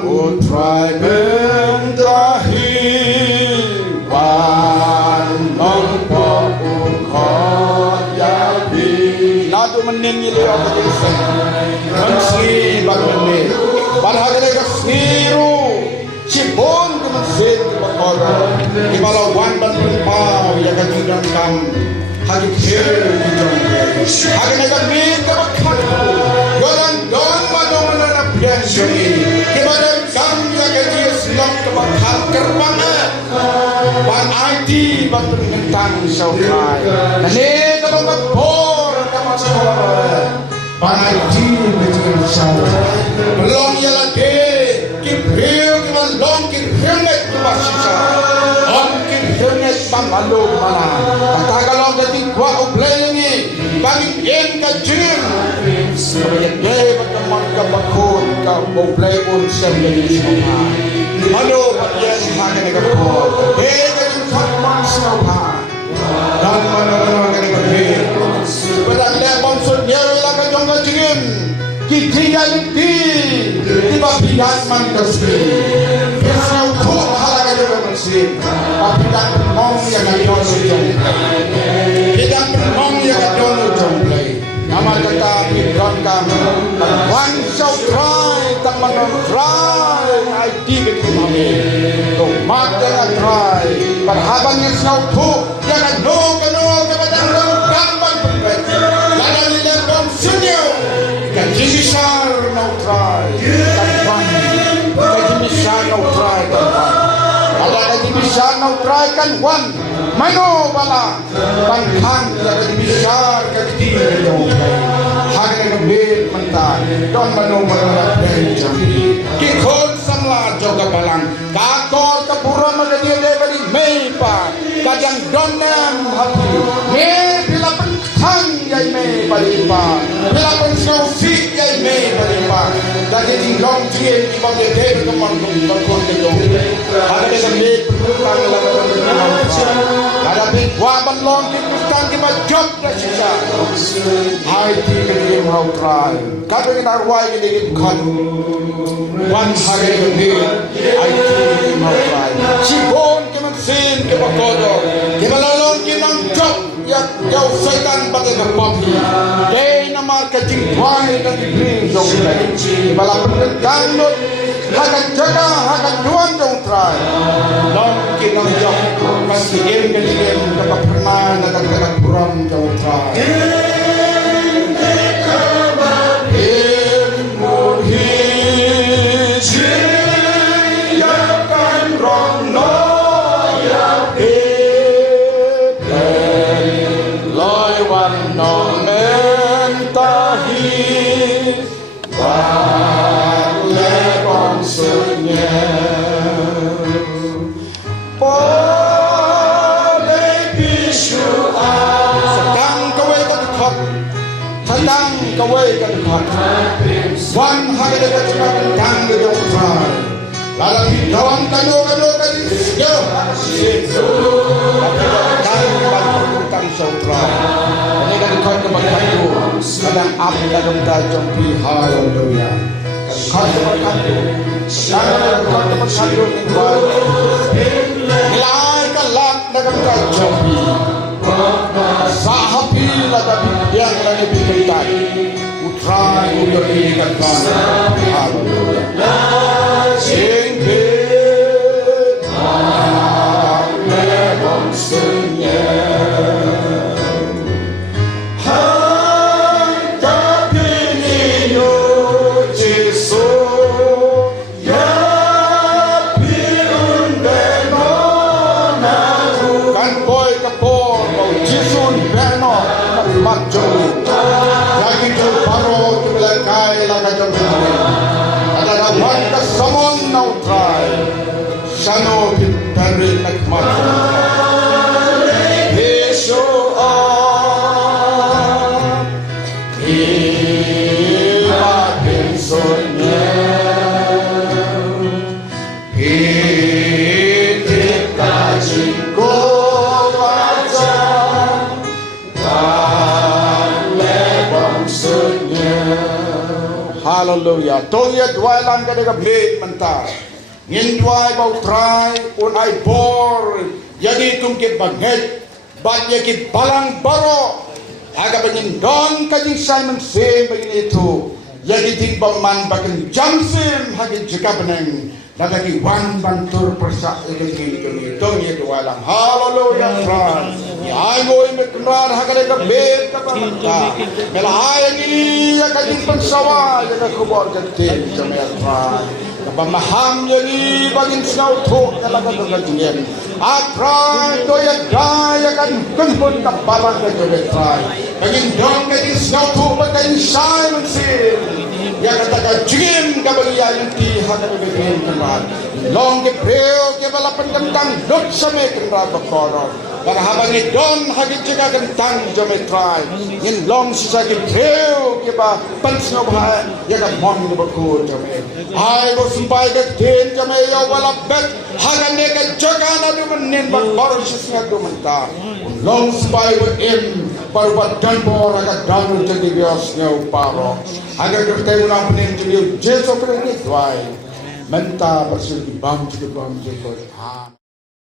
Utrai mentahi wan mongpo ukhoyabi nadu meninggi leo kejesen mensi bang menit padahal kesiru cipon kemensin kebakara di balau wan ban pau yang kejidang kam hagi kiri hijau hagi negat min kebakara golan don madong menara pian joni kepada kami yang kejis nok kebakar kerbangnya ban IT ban penentang saudara ini kalau kebor kamu sekolah ban IT betul saudara belum ya lagi kipril kita long kiprilnya cuma sisa om kiprilnya ban malu mana kata kalau jadi gua ublay ini bagi en kajin sebagai dia berteman kebakun kau ublay pun sendiri semua malu bagian hanya kebakun kajin khaman semua dan mana-mana kena kebir pedang dia bonsur dia wilayah kajong kajin kitiga di babian mandasi kisau kuk halang kajong kajin babian penong yang kajong kajong bidang penong yang kajong kajong nama kata bidang kamu wan show try tak manon try ID kekimami tuk mata yang try perhaban yang show kuk jangan no kepada gambar penbaik lana nilai bom sunyo gaji besar no try tanpan gaji besar no try tanpan ada gaji besar no try kan wan mano bala bangkan gaji besar gaji tinggi harga kebir mentah don mano jambi kikon samla joga balang kakor kepuran menjadi dari mepa kadang donam hati me bila pentang yai me balipa bila pensaufi yai me balipa jadi tinggal dia di bawah dia teman berkon itu ada kami pentang ada pikwa balong kita kita job dah sisa hai tiga mau try kata kita arwah ini kan one hari ini hai tiga mau try cipon kemensin kebakodo kebalalong kinang job yang setan pakai berpopi day nama kecing wai dan dibring dong kebalang pengendang hakan jaga hakan duan dong try long kinang job kasih game dapat pernah nak kurang dong try kawai kan khat wan hari dekat cepat tang di dong try lalu dawan kado kan yo situ kan tang sautra ini kan khat ke bakadu kadang up dalam tajam pihal dunia khat ke bakadu sangat khat ke bakadu nilai kalak dalam tajam sahabi lada yang lagi bikinkan utrai udah bikinkan haleluya singbe lebon sunye hai tapi nino Jesu ya pirun benona kan boy kapor Jisun beno macho lagi tu paro tu belakang lagi tu ada lawan ke samon nau try sano pitari nak macho Yesu ibatin sunye hidup kajiku Hallelujah. Toya dwai lang ka daga made manta. Ngin dwai bau try un ay bor. Yagi kum ke baget. Bat yagi balang baro. Aga bagin don kajing Simon Sim bagin itu. Yagi ting bau man bagin jamsim hagi jikabeneng. Nagaki wan bantur persak yagi kami. Toya dwai lang. Hallelujah. Ay mo imekrar hagare ka bed ka pamanta. Mela ay ni kajing pansawa yaga kubor gatin sa metra. Kapamaham yani bagin snow to talaga gagawin. Atray to ya kan kunpun kapalang gagawin. Bagin dong kajing snow to bagin Simon Sim. Ya katakan jim kabaliya yung tiha na bibigyan kaman. Long ke preo ke balapan kantang dot sa may kenra bakoro. Para habang idon hagit juga kentang jometrai. In long sa ke preo ke ba pansno ba ya ka mong ni bakut jome. Ay go sumpay ke tin jome yo wala bet hagan ne ka jaga na dumanin bakoro sisnya dumanta. Long sumpay with him parbat dan bor aga danu jadi bios ne uparo. Agar kita ulang pening jadi jeso pergi tuai. Menta bersulti bam jadi bam jadi.